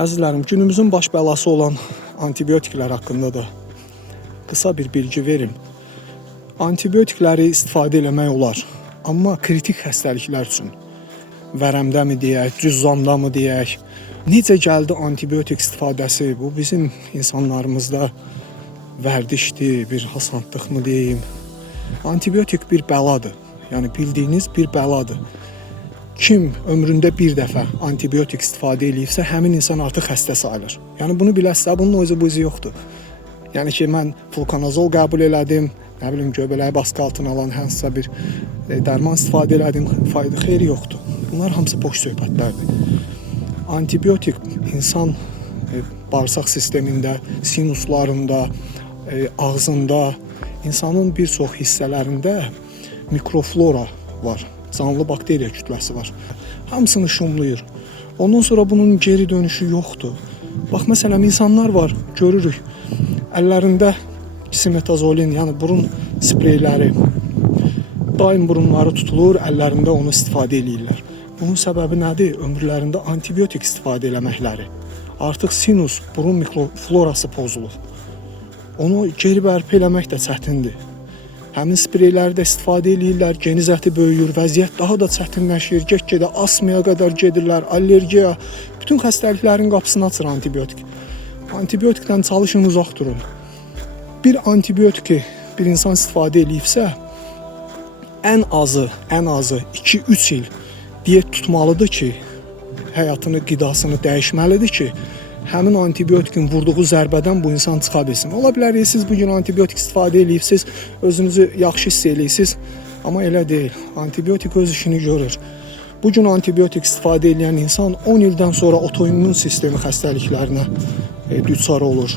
Əzizlərim, günümüzün baş bəlası olan antibiotiklər haqqında da qısa bir bilgi verim. Antibiotikləri istifadə eləmək olar, amma kritik xəstəliklər üçün. Vərəmdəmi deyək, cüzzamdamı deyək. Necə gəldi antibiotik istifadəsi? Bu bizim insanlarımızda vərdişdir, bir hasandlıqmı deyim. Antibiotik bir bəladır. Yəni bildiyiniz bir bəladır. Kim ömründə bir dəfə antibiotik istifadə eləyibsə, həmin insan artıq xəstə sayılır. Yəni bunu biləsə, bunun o izi bu izi yoxdur. Yəni ki, mən flukonazol qəbul elədim, nə bilim göbələyi baskı altına alan hansısa bir dərman istifadə elədim, fayda xeyri yoxdur. Bunlar hamısı boş söhbətlərdir. Antibiotik insan bağırsaq sistemində, sinuslarında, ağzında, insanın bir çox hissələrində mikroflora var. Canlı bakteriya kütləsi var. Hamısını şumlayır. Ondan sonra bunun geri dönüşü yoxdur. Bax, məsələn, insanlar var, görürük, əllərində simetazolin, yəni burun spreyləri, daim burunları tutulur, əllərində onu istifadə edirlər. Bunun səbəbi nədir? Ömürlərində antibiotik istifadə eləməkləri. Artıq sinus, burun mikroflorası pozulur. Onu geri bərpa eləmək də çətindir. Həmin spreyləri də istifadə edirlər, geniz əti böyüyür, vəziyyət daha da çətinləşir, get-gedə asmaya qədər gedirlər, allergiya, bütün xəstəliklərin qapısını açır antibiotik. Antibiotikdən çalışın, uzaq durun. Bir antibiotiki bir insan istifadə eləyibsə, ən azı 2-3 il diyet tutmalıdır ki, həyatını, qidasını dəyişməlidir ki, həmin antibiotikin vurduğu zərbədən bu insan çıxa bilsin. Ola bilər ki, siz bugün antibiotik istifadə edirsiniz, özünüzü yaxşı hiss edirsiniz, amma elə deyil. Antibiotik öz işini görür. Bugün antibiotik istifadə edən insan 10 ildən sonra otoimmun sistemi xəstəliklərinə düçar olur.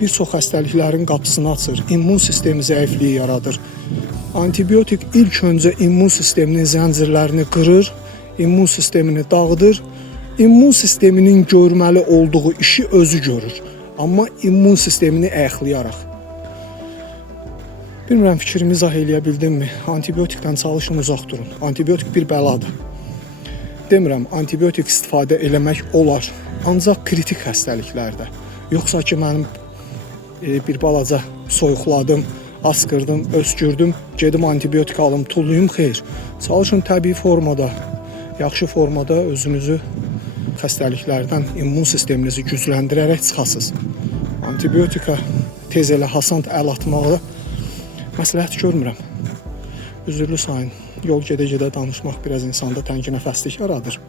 Bir çox xəstəliklərin qapısını açır, immun sistemi zəifliyi yaradır. Antibiotik ilk öncə immun sisteminin zəncirlərini qırır, immun sistemini dağıdır. İmmun sisteminin görməli olduğu işi özü görür. Amma immun sistemini ayıqlayaraq. Bilmirəm, fikrimi izah eləyə bildimmi? Antibiotikdən çalışın, uzaq durun. Antibiotik bir bəladır. Demirəm, antibiotik istifadə eləmək olar. Ancaq kritik xəstəliklərdə. Yoxsa ki, mənim bir balaca soyuqladım, askırdım, öskürdüm, gedim antibiotik alım, tulluyum, xeyr. Çalışın təbii formada, yaxşı formada özünüzü xəstəliklərdən immun sisteminizi gücləndirərək çıxasınız. Antibiotika tez elə hasand əl atmağı məsləhət görmürəm. Üzürlü sayın, yol gedə-gedə danışmaq biraz insanda tənginəfəslik yaradır.